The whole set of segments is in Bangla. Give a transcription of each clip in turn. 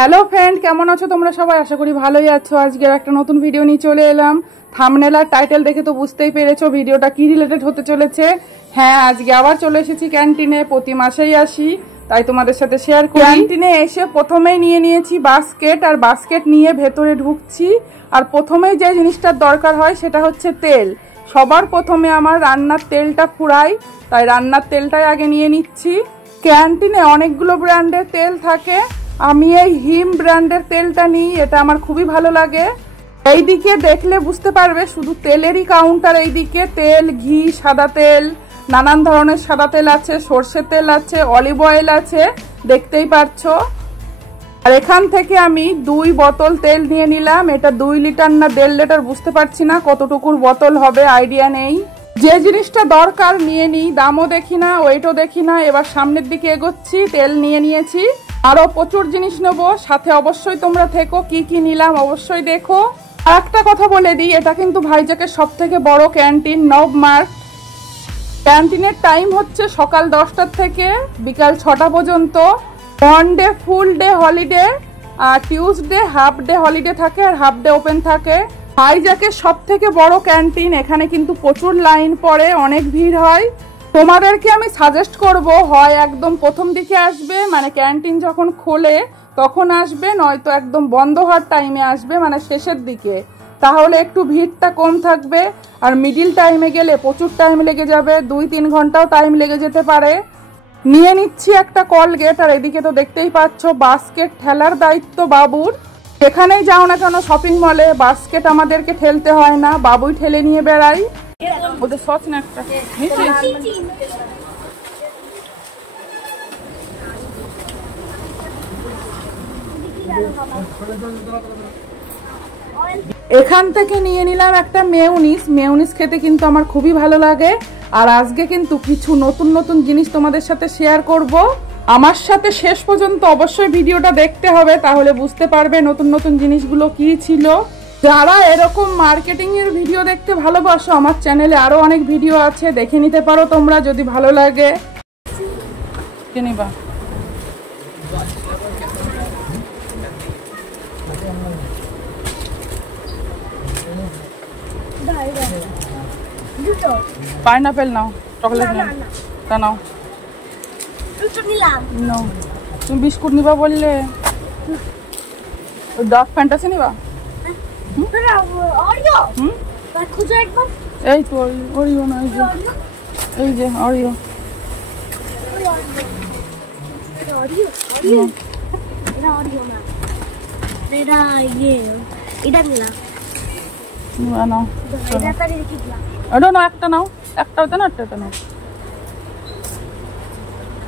হ্যালো ফ্রেন্ড, কেমন আছো তোমরা সবাই? আশা করি ভালোই আছো। আজকের একটা নতুন ভিডিও নিয়ে চলে এলাম। থাম্বনেল আর টাইটেল দেখে তো বুঝতেই পেরেছো ভিডিওটা কি রিলেটেড হতে চলেছে। হ্যাঁ, আজকে আবার চলে এসেছি ক্যান্টিনে। প্রতি মাসেই আসি, তাই তোমাদের সাথে শেয়ার করি। ক্যান্টিনে এসে প্রথমেই নিয়ে নিয়েছি বাস্কেট, আর বাস্কেট নিয়ে ভেতরে ঢুকছি। আর প্রথমেই যে জিনিসটার দরকার হয় সেটা হচ্ছে তেল। সবার প্রথমে আমার রান্নার তেলটা ফুরাই, তাই রান্নার তেলটাই আগে নিয়ে নিচ্ছি। ক্যান্টিনে অনেকগুলো ব্র্যান্ডের তেল থাকে, আমি এই হিম ব্র্যান্ডের তেলটা নিই, এটা আমার খুবই ভালো লাগে। এইদিকে দেখলে বুঝতে পারবে শুধু তেলেরই কাউন্টার। এইদিকে তেল, ঘি, সাদা তেল, নানান ধরনের সাদা তেল আছে, সর্ষের তেল আছে, অলিভ অয়েল আছে, দেখতেই পাচ্ছো। আর এখান থেকে আমি 2 বোতল তেল নিয়ে নিলাম। এটা 2 লিটার না 1.5 লিটার বুঝতে পারছি না, কতটুকুর বোতল হবে আইডিয়া নেই। যে জিনিসটা দরকার নিয়ে নিই, দামও দেখি না, ওয়েটও দেখি না। এবার সামনের দিকে এগোচ্ছি। তেল নিয়ে নিয়েছি, আরো প্রচুর জিনিস নেবো। সাথে অবশ্যই তোমরা থেকো, কি কি নিলাম অবশ্যই দেখো। আর একটা কথা বলে দিই, এটা কিন্তু ভাইজ্যাকের সব থেকে বড় ক্যান্টিন, নবমার্ট। ক্যান্টিনের টাইম হচ্ছে সকাল 10টার থেকে বিকাল 6টা পর্যন্ত। মনডে ফুল ডে হলিডে, আর টিউসডে হাফ ডে হলিডে থাকে, আর হাফ ডে ওপেন থাকে। ভাইজ্যাকের সব থেকে বড় ক্যান্টিন। এখানে কিন্তু প্রচুর লাইন পড়ে, অনেক ভিড় হয়। তোমাদেরকে আমি সাজেস্ট করব, হয় একদম প্রথম দিকে আসবে, মানে ক্যান্টিন যখন খোলে তখন আসবে, নয়তো একদম বন্ধ হওয়ার টাইমে আসবে, মানে শেষের দিকে। তাহলে একটু ভিড়টা কম থাকবে। আর মিডিল টাইমে গেলে প্রচুর টাইম লেগে যাবে, 2-3 ঘন্টাও টাইম লেগে যেতে পারে। নিয়ে নিচ্ছি একটা কলগেট। আর এদিকে তো দেখতেই পাচ্ছ বাস্কেট ঠেলার দায়িত্ব বাবুর। এখানেই যাও না কেন শপিং মলে, বাস্কেট আমাদেরকে ঠেলতে হয় না, বাবুই ঠেলে নিয়ে বেড়াই। ওদের সস না একটা এখান থেকে নিয়ে নিলাম একটা মেয়োনিজ। মেয়োনিজ খেতে কিন্তু আমার খুবই ভালো লাগে। আর আজকে কিন্তু কিছু নতুন নতুন জিনিস তোমাদের সাথে শেয়ার করব। আমার সাথে শেষ পর্যন্ত অবশ্যই ভিডিওটা দেখতে হবে, তাহলে বুঝতে পারবে নতুন নতুন জিনিসগুলো কি ছিল। যারা এরকম মার্কেটিং এর ভিডিও দেখতে ভালোবাসো, আমার চ্যানেলে আরো অনেক ভিডিও আছে, দেখে নিতে পারো তোমরা যদি ভালো লাগে। কিনিবা পাইনাপেল নাও, চকলেট নাও, তা নাও। নাও, তুমি বিস্কুট নিবা বললে। ডার্ক ফ্যান্টাসি নিবা? এই তো অরিও না, এই যে অরিও। নাও, এটা নাও, একটা নাও, একটা হতে না, একটা নাও।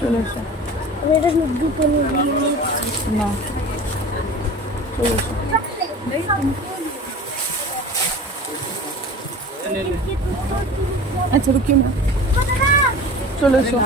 চলে এসো না, চলে এসো। আচ্ছা রুকিয়ে না, চলে এসো।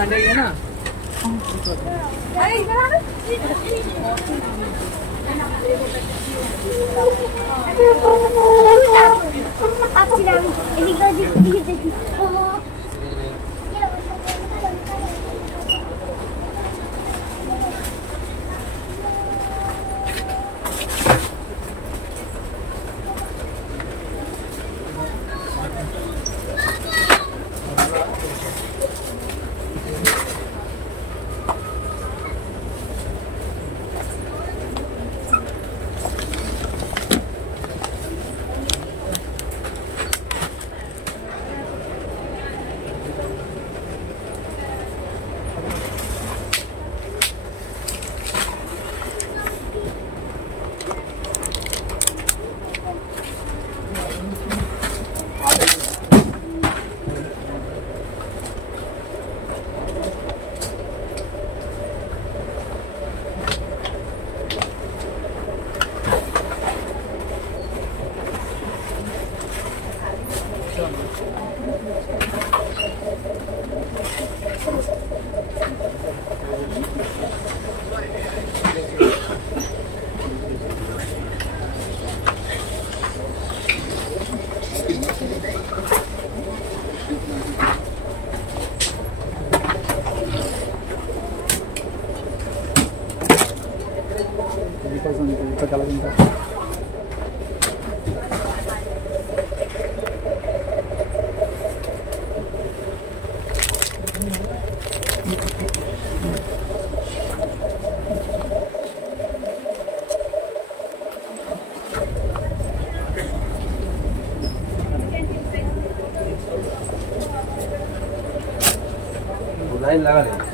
लाइन लगा ले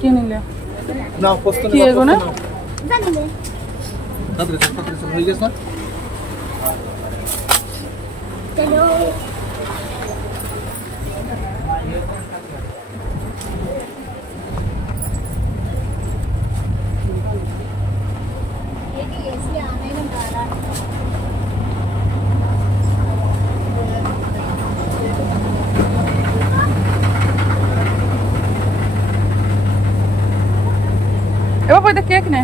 কি নিলে না পোস্ট কি এগো না জানি না তাড়াতাড়ি হয়ে গেছে না চলো এবার পয়দা কেক নে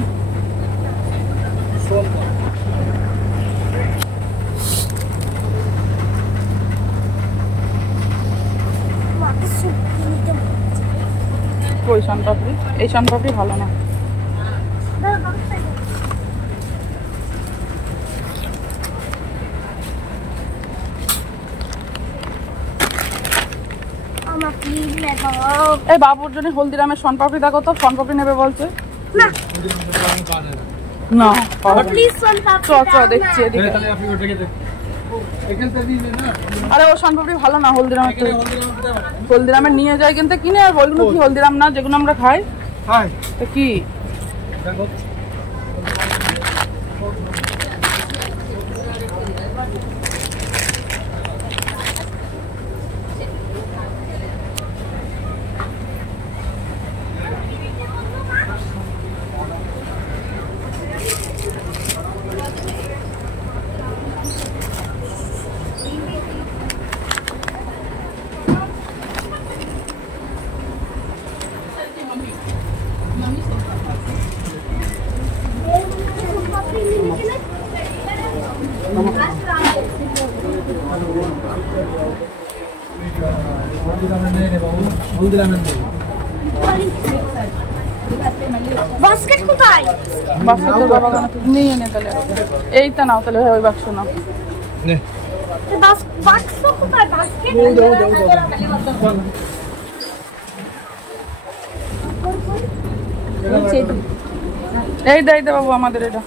কই শানপাপড়ি এই শানপাপড়ি ভালো না আমার প্লিজ লেখো এই বাবুর জন্য হলদিরামের শানপাপড়ি দেখো তো শানপাপড়ি নেবে বলছে না না প্লিজ সোন পাপড়ি চ চ দেখছি এদিকে তাহলে আপনি ওটাকে দেখুন এখানে তো দিন না আরে ও শানপাপড়ি ভালো না হলদিরামের তো হলদিরামের নিয়ে যায় কিন্তু কিনে আর বলগুলো কি হলদিরাম না যেগুলো আমরা খাই হাই তো কি দেখো বাস্কেট কোথায় বাক্স তোর বাবা নিয়ে নে তাহলে এইটা নাও তাহলে ওই বাক্স নাও নে বাক্স কোথায় বাস্কেট এই দে বাবু আমাদের এটা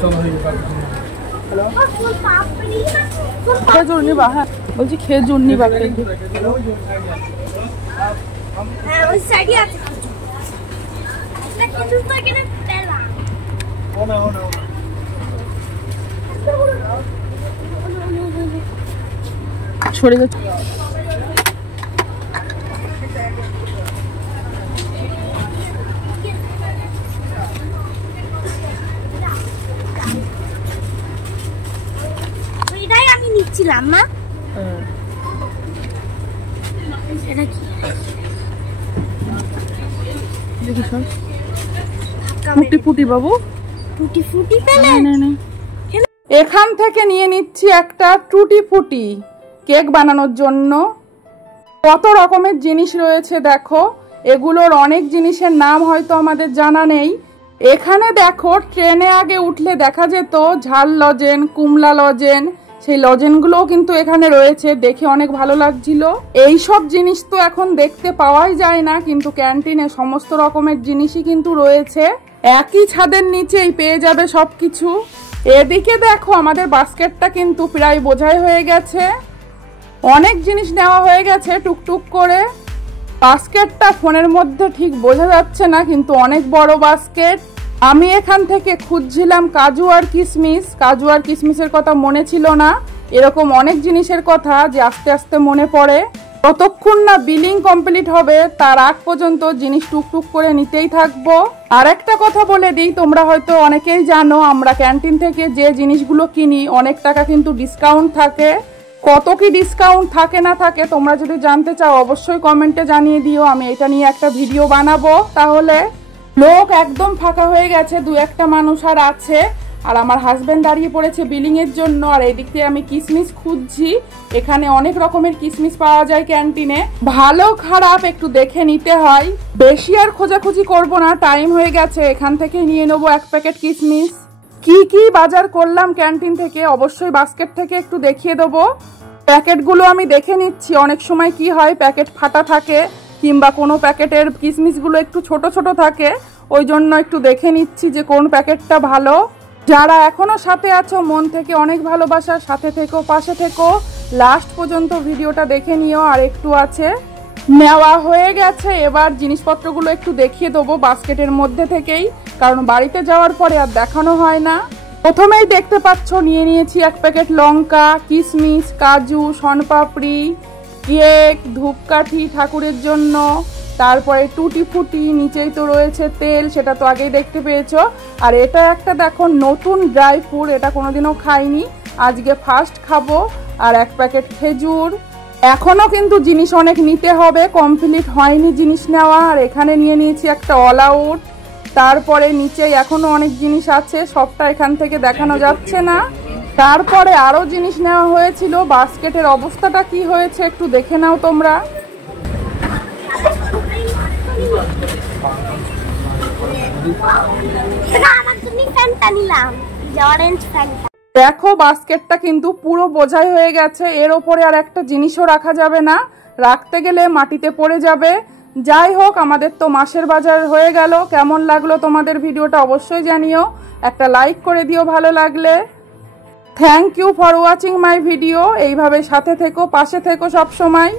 চলো সোন পাপড়ি খেজুর নিবা হ্যাঁ বলছি খেজুর নিবা খেজুর হ্যাঁ ওই সাইডে আছে কিন্তু তো এখানে পেলা ওনা ছড়ে গেছে এটাই আমি নিচ্ছিলাম না এটা কি দেখি সব ফুটি ফুটি বাবু টুটি ফুটি পেলে এখান থেকে নিয়ে নিচ্ছি একটা টুটি ফুটি কেক বানানোর জন্য কত রকমের জিনিস রয়েছে দেখো এগুলোর অনেক জিনিসের নাম হয়তো আমাদের জানা নেই এখানে দেখো ট্রেনে আগে উঠলে দেখা যেত ঝাল লজেন কুমলা লজেন সেই লজেনগুলোও কিন্তু এখানে রয়েছে দেখে অনেক ভালো লাগছিল এই সব জিনিস তো এখন দেখতে পাওয়াই যায় না কিন্তু ক্যান্টিনে সমস্ত রকমের জিনিসই কিন্তু রয়েছে একই ছাদের নিচেই পেয়ে যাবে সবকিছু এদিকে দেখো আমাদের বাস্কেটটা কিন্তু প্রায় বোঝাই হয়ে গেছে অনেক জিনিস নেওয়া হয়ে গেছে টুকটুক করে বাস্কেটটা ফোনের মধ্যে ঠিক বোঝা যাচ্ছে না কিন্তু অনেক বড় বাস্কেট আমি এখান থেকে খুঁজছিলাম কাজু আর কিশমিশ। কাজু আর কিশমিশের কথা মনে ছিল না। এরকম অনেক জিনিসের কথা যে আস্তে আস্তে মনে পড়ে। ততক্ষণ না বিলিং কমপ্লিট হবে তার আগ পর্যন্ত জিনিস টুকটুক করে নিতেই থাকবো। আর একটা কথা বলে দিই, তোমরা হয়তো অনেকেই জানো আমরা ক্যান্টিন থেকে যে জিনিসগুলো কিনি অনেক টাকা কিন্তু ডিসকাউন্ট থাকে। কত কি ডিসকাউন্ট থাকে না থাকে তোমরা যদি জানতে চাও অবশ্যই কমেন্টে জানিয়ে দিও, আমি এটা নিয়ে একটা ভিডিও বানাবো। তাহলে লোক একদম ফাঁকা হয়ে গেছে, দু একটা মানুষ আর আছে। আর আমার হাজবেন্ড দাঁড়িয়ে পড়েছে বিলিং এর জন্য। আর এই দিক থেকে আমি কিশমিশ খুঁজছি। এখানে অনেক রকমের কিশমিশ পাওয়া যায় ক্যান্টিনে, ভালো খারাপ একটু দেখে নিতে হয়। বেশি আর খোঁজাখুঁজি করবো না, টাইম হয়ে গেছে। এখান থেকে নিয়ে নেবো 1 প্যাকেট কিশমিশ। কি কি বাজার করলাম ক্যান্টিন থেকে অবশ্যই বাস্কেট থেকে একটু দেখিয়ে দেবো। প্যাকেটগুলো আমি দেখে নিচ্ছি। অনেক সময় কি হয় প্যাকেট ফাটা থাকে কিংবা কোনো প্যাকেটের কিশমিশগুলো একটু ছোট ছোট থাকে, ওই জন্য একটু দেখে নিচ্ছি যে কোন প্যাকেটটা ভালো। যারা এখনো সাথে আছো মন থেকে অনেক ভালোবাসা, সাথে থেকো, পাশে থেকো, লাস্ট পর্যন্ত ভিডিওটা দেখে নিও। আর একটু আছে, নেওয়া হয়ে গেছে। এবার জিনিসপত্রগুলো একটু দেখিয়ে দেবো বাস্কেটের মধ্যে থেকেই, কারণ বাড়িতে যাওয়ার পরে আর দেখানো হয় না। প্রথমেই দেখতে পাচ্ছ নিয়ে নিয়েছি 1 প্যাকেট লঙ্কা, কিশমিশ, কাজু, শনপাপড়ি, কেক, ধূপকাঠি ঠাকুরের জন্য, তারপরে টুটি ফুটি, নিচেই তো রয়েছে তেল, সেটা তো আগেই দেখতে পেয়েছো। আর এটা একটা দেখো নতুন ড্রাই ফ্রুট, এটা কোনোদিনও খাইনি, আজকে ফার্স্ট খাবো। আর 1 প্যাকেট খেজুর। এখনো কিন্তু জিনিস অনেক নিতে হবে, কমপ্লিট হয়নি জিনিস নেওয়া। আর এখানে নিয়ে নিয়েছি একটা অল আউট। তারপরে নিচে এখনো অনেক জিনিস আছে, সবটা এখান থেকে দেখানো যাচ্ছে না। তারপরে আরো জিনিস নেওয়া হয়েছিল। বাস্কেটের অবস্থাটা কি হয়েছে একটু দেখে নাও তোমরা। আমার জন্য ফ্যানটা নিলাম, অরেঞ্জ ফ্যানটা। দেখো বাস্কেটটা কিন্তু পুরো বোঝাই হয়ে গেছে। এর ওপরে আর একটা জিনিসও রাখা যাবে না, রাখতে গেলে মাটিতে পড়ে যাবে। যাই হোক, আমাদের তো মাসের বাজার হয়ে গেল। কেমন লাগলো তোমাদের ভিডিওটা অবশ্যই জানিও, একটা লাইক করে দিও ভালো লাগলে। Thank you for watching my video. এইভাবে সাথে থেকো, পাশে থেকো সব সময়।